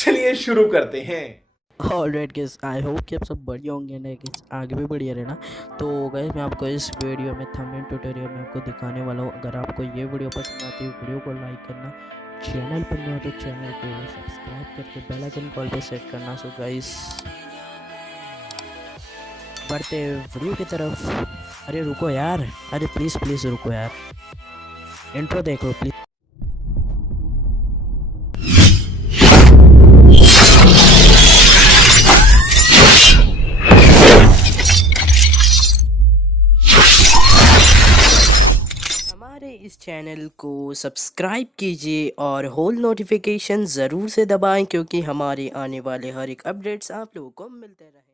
चलिए शुरू करते हैं। ऑलराइट गाइस, आई होप कि आप सब बढ़िया होंगे ना कि आगे भी बढ़िया रहना। तो गाइस मैं आपको इस वीडियो में थंबनेल ट्यूटोरियल में आपको दिखाने वाला हूँ। अगर आपको ये वीडियो पसंद आती है वीडियो को लाइक करना, चैनल पर नहीं हो तो चैनल को सब्सक्राइब करके बेल आइकन कॉल पे सेट करना। सो गाइस बढ़ते वीडियो की तरफ। अरे रुको यार, अरे प्लीज़ प्लीज़ रुको यार, इंट्रो देख लो प्लीज़। हमारे इस चैनल को सब्सक्राइब कीजिए और होल नोटिफिकेशन ज़रूर से दबाएं, क्योंकि हमारे आने वाले हर एक अपडेट्स आप लोगों को मिलते रहें।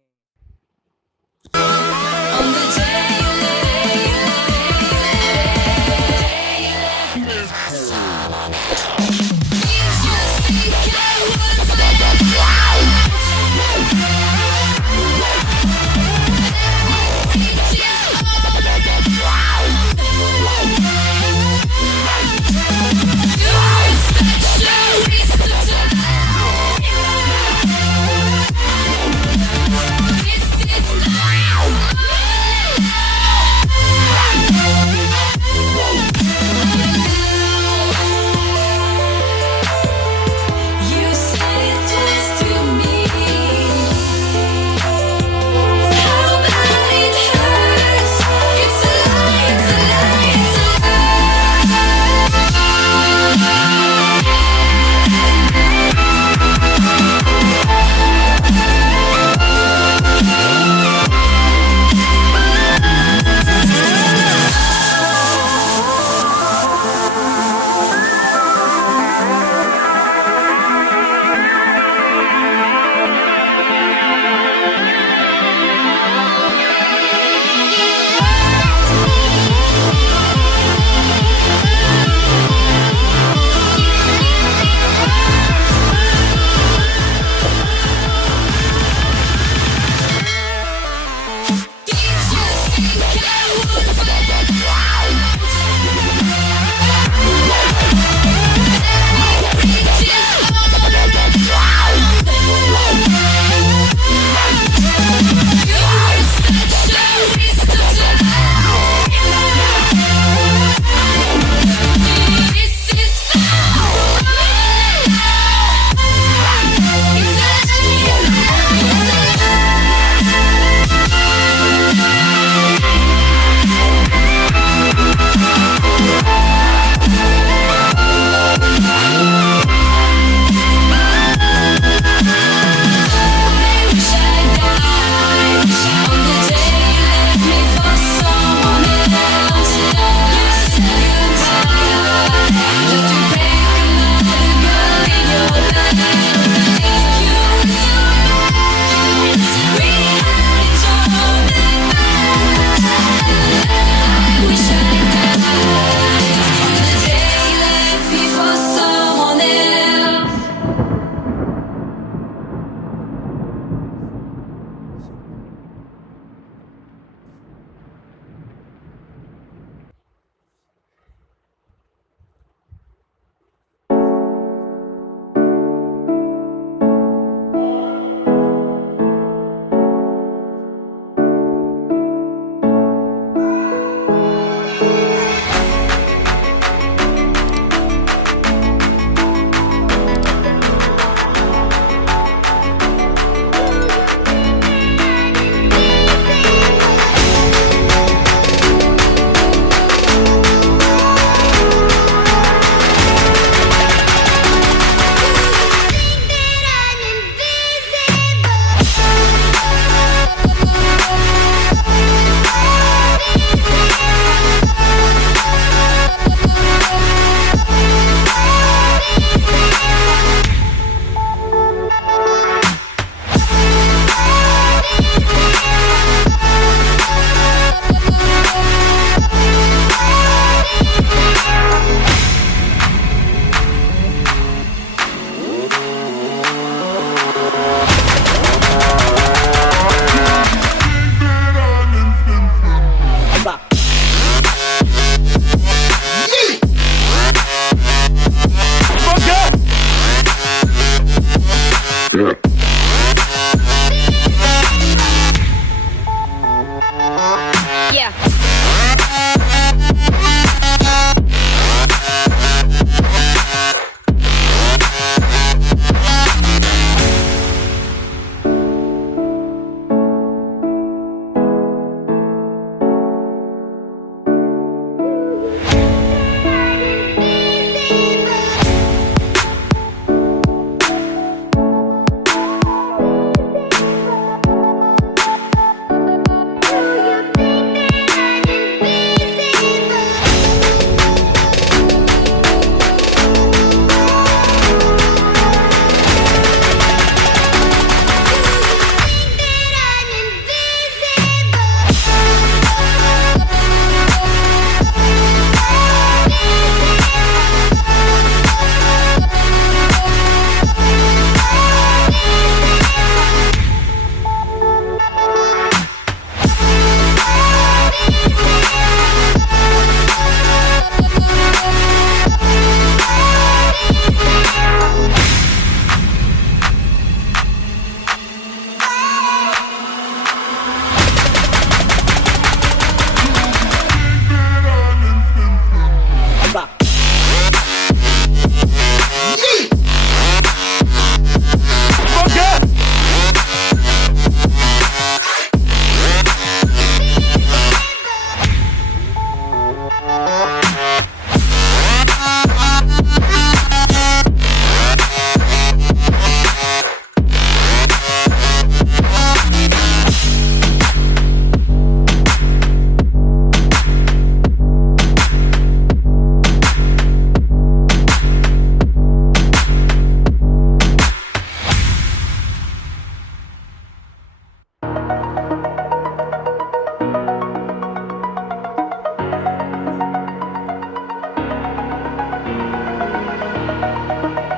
Yeah.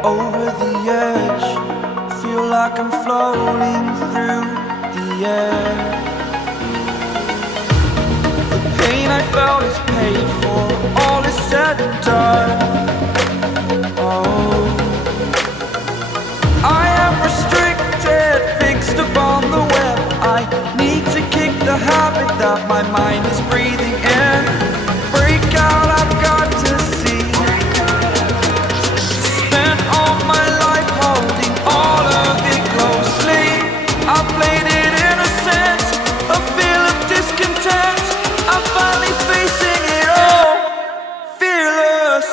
Over the edge, feel like I'm floating through the air. The pain I felt is paid for, all is said and done. Oh, I am restricted, fixed upon the web. I need to kick the habit that my mind is breathing in. Break out, I've got to see. Spent all my life holding all of it closely. I played it innocent, a feel of discontent. I'm finally facing it all, fearless.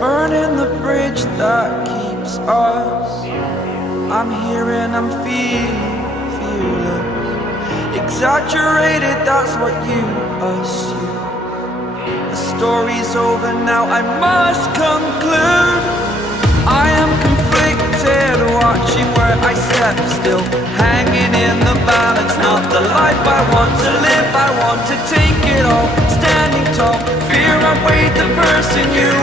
Burning the bridge that keeps us. I'm here and I'm feeling fearless. Exaggerated, that's what you assume. The story's over now, I must conclude. I am conflicted, watching where I step still, hanging in the balance. Not the life I want to live, I want to take it all. Standing tall, fear I weighed the person you